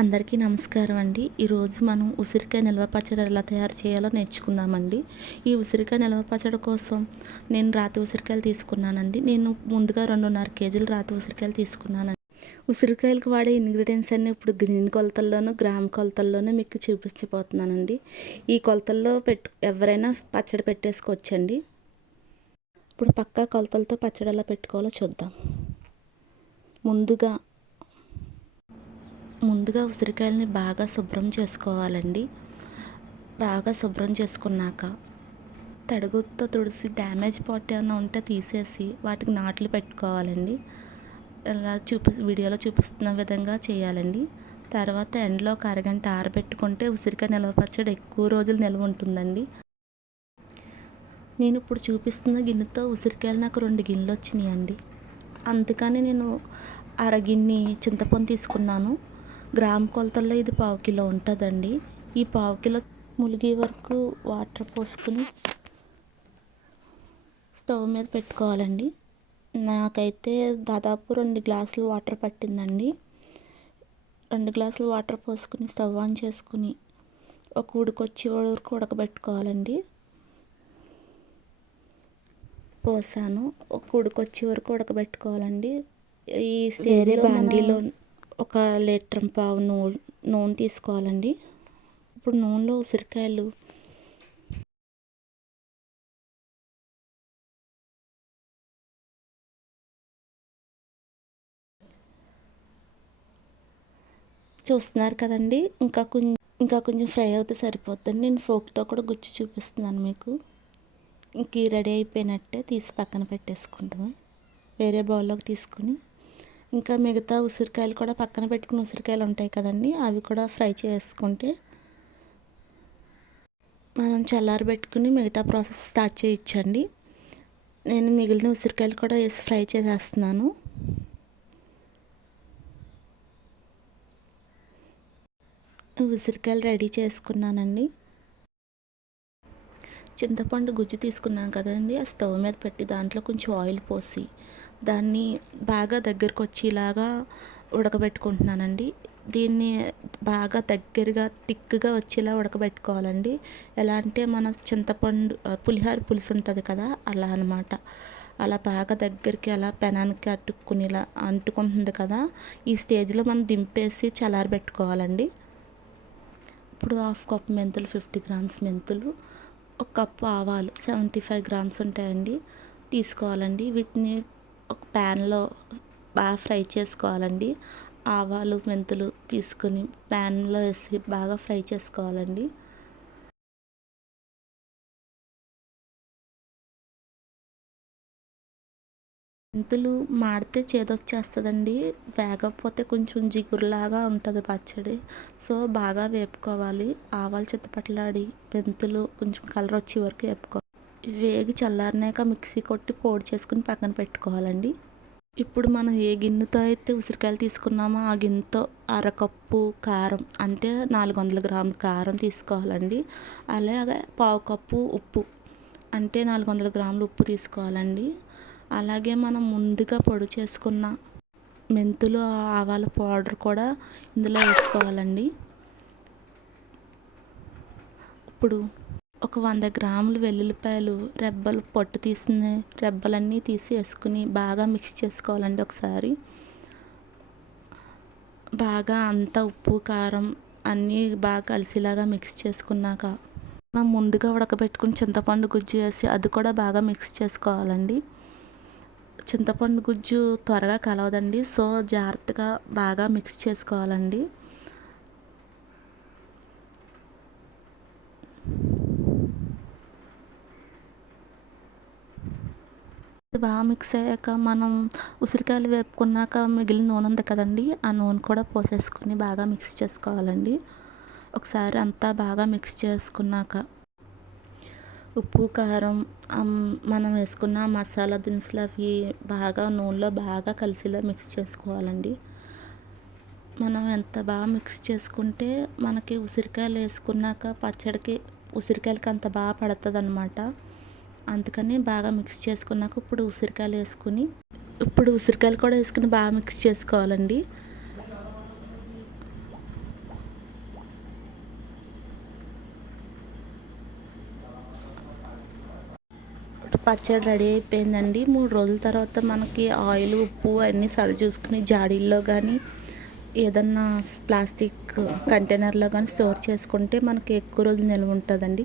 అందరికీ నమస్కారం అండి. ఈరోజు మనం ఉసిరికాయ నిల్వ పచ్చడి ఎలా తయారు చేయాలో నేర్చుకుందామండి. ఈ ఉసిరికాయ నిల్వ పచ్చడి కోసం నేను రాతి ఉసిరికాయలు తీసుకున్నానండి. నేను ముందుగా 2.5 కేజీలు రాతి ఉసిరికాయలు తీసుకున్నానండి. ఉసిరికాయలకు వాడే ఇంగ్రీడియంట్స్ అన్నీ ఇప్పుడు గ్రీన్ కొలతల్లోనూ గ్రామ్ కొలతల్లోనూ మీకు చూపించబోతున్నానండి. ఈ కొలతల్లో ఎవరైనా పచ్చడి పెట్టేసుకోవచ్చండి. ఇప్పుడు పక్కా కొలతలతో పచ్చడి ఎలా పెట్టుకోవాలో చూద్దాం. ముందుగా ఉసిరికాయలని బాగా శుభ్రం చేసుకోవాలండి. బాగా శుభ్రం చేసుకున్నాక తడుగుతో తుడిసి డ్యామేజ్ పార్ట్ ఏమైనా ఉంటే తీసేసి వాటికి నాట్లు పెట్టుకోవాలండి. ఇలా వీడియోలో చూపిస్తున్న విధంగా చేయాలండి. తర్వాత ఎండలో ఒక అరగంట ఆరబెట్టుకుంటే ఉసిరికాయ నిల్వ పచ్చడి ఎక్కువ రోజులు నిల్వ ఉంటుందండి. నేను ఇప్పుడు చూపిస్తున్న గిన్నెతో ఉసిరికాయలు నాకు 2 గిన్నెలు వచ్చినాయండి. అందుకని నేను అరగిన్ని చింతపండు తీసుకున్నాను. గ్రామ్ కొలతల్లో ఇది 1/2 కిలో ఉంటుందండి. ఈ 1/2 కిలో ములిగే వరకు వాటర్ పోసుకుని స్టవ్ మీద పెట్టుకోవాలండి. నాకైతే దాదాపు 2 గ్లాసులు వాటర్ పట్టిందండి. 2 గ్లాసులు వాటర్ పోసుకుని స్టవ్ ఆన్ చేసుకుని ఒక ఉడికొచ్చే వరకు ఉడకబెట్టుకోవాలండి. పోసాను, ఒక ఉడికొచ్చే వరకు ఉడకబెట్టుకోవాలండి. ఈ వేరే బాండీలో 1.5 లీటర్ నూనె తీసుకోవాలండి. ఇప్పుడు నూనెలో ఉసిరికాయలు చూస్తున్నారు కదండి. ఇంకా కొంచెం ఫ్రై అవుతే సరిపోతుంది. నేను ఫోక్తో కూడా గుచ్చి చూపిస్తున్నాను మీకు. ఇంక రెడీ అయిపోయినట్టే తీసి పక్కన పెట్టేసుకుంటాము. వేరే బౌల్లోకి తీసుకుని ఇంకా మిగతా ఉసిరికాయలు కూడా పక్కన పెట్టుకుని ఉసిరికాయలు ఉంటాయి కదండి, అవి కూడా ఫ్రై చేసుకుంటే మనం చల్లారబెట్టుకుని మిగతా ప్రాసెస్ స్టార్ట్ చేయొచ్చండి. నేను మిగిలిన ఉసిరికాయలు కూడా వేసి ఫ్రై చేసేస్తున్నాను. ఉసిరికాయలు రెడీ చేసుకున్నానండి. చింతపండు గుజ్జు తీసుకున్నాను కదండి, ఆ స్టవ్ మీద పెట్టి దాంట్లో కొంచెం ఆయిల్ పోసి దాన్ని బాగా దగ్గరకు వచ్చేలాగా ఉడకబెట్టుకుంటున్నానండి. దీన్ని బాగా దగ్గరగా థిక్గా వచ్చేలా ఉడకబెట్టుకోవాలండి. ఎలా అంటే మన చింతపండు పులిహోర పులుసు ఉంటుంది కదా, అలా అనమాట. అలా బాగా దగ్గరికి అలా పెనానికి అతుక్కునేలా అంటుకుంటుంది కదా, ఈ స్టేజ్లో మనం దింపేసి చల్లారబెట్టుకోవాలండి. ఇప్పుడు 1/2 కప్ మెంతులు, 50 గ్రామ్స్ మెంతులు, 1 కప్పు ఆవాలు 75 గ్రామ్స్ ఉంటాయండి తీసుకోవాలండి. వీటిని ఒక ప్యాన్లో బాగా ఫ్రై చేసుకోవాలండి. ఆవాలు మెంతులు తీసుకుని ప్యాన్లో వేసి బాగా ఫ్రై చేసుకోవాలండి. మెంతులు మాడితే చేదొచ్చేస్తుందండి, వేగకపోతే కొంచెం జిగురులాగా ఉంటుంది పచ్చడి. సో బాగా వేపుకోవాలి. ఆవాలు చిత్తపట్లాడి మెంతులు కొంచెం కలర్ వచ్చే వరకు వేపుకోవాలి. వేగి చల్లారినాక మిక్సీ కొట్టి పొడి చేసుకుని పక్కన పెట్టుకోవాలండి. ఇప్పుడు మనం ఏ గిన్నెతో అయితే ఉసిరికాయలు తీసుకున్నామో ఆ గిన్నెతో అరకప్పు కారం, అంటే 400 గ్రాముల కారం తీసుకోవాలండి. అలాగే 1/2 కప్పు ఉప్పు, అంటే 400 గ్రాముల ఉప్పు తీసుకోవాలండి. అలాగే మనం ముందుగా పొడి చేసుకున్న మెంతులు ఆవాల పౌడర్ కూడా ఇందులో వేసుకోవాలండి. ఇప్పుడు ఒక 100 గ్రాములు వెల్లుల్లిపాయలు రెబ్బలు పొట్టు తీసిన రెబ్బలన్నీ తీసి వేసుకుని బాగా మిక్స్ చేసుకోవాలండి. ఒకసారి బాగా అంతా ఉప్పు కారం అన్నీ బాగా కలిసేలాగా మిక్స్ చేసుకున్నాక మనం ముందుగా ఉడకబెట్టుకుని చింతపండు గుజ్జు వేసి అది కూడా బాగా మిక్స్ చేసుకోవాలండి. చింతపండు గుజ్జు త్వరగా కలవదండి, సో జాగ్రత్తగా బాగా మిక్స్ చేసుకోవాలండి. బాగా మిక్స్ అయ్యాక మనం ఉసిరికాయలు వేపుకున్నాక మిగిలిన నూనె ఉంది కదండి, ఆ నూనె కూడా పోసేసుకుని బాగా మిక్స్ చేసుకోవాలండి. ఒకసారి అంతా బాగా మిక్స్ చేసుకున్నాక ఉప్పు కారం మనం వేసుకున్న మసాలా దినుసులు అవి బాగా నూనెలో బాగా కలిసిలా మిక్స్ చేసుకోవాలండి. మనం ఎంత బాగా మిక్స్ చేసుకుంటే మనకి ఉసిరికాయలు వేసుకున్నాక పచ్చడికి ఉసిరికాయలకి అంత బాగా పడుతుంది అన్నమాట. అందుకని బాగా మిక్స్ చేసుకున్నాక ఇప్పుడు ఉసిరికాయలు కూడా వేసుకుని బాగా మిక్స్ చేసుకోవాలండి. పచ్చడి రెడీ అయిపోయిందండి. 3 రోజుల తర్వాత మనకి ఆయిల్, ఉప్పు అన్నీ సరి చూసుకుని జాడీల్లో కానీ ఏదన్నా ప్లాస్టిక్ కంటైనర్లో కానీ స్టోర్ చేసుకుంటే మనకి ఎక్కువ రోజులు నిల్వ ఉంటుందండి.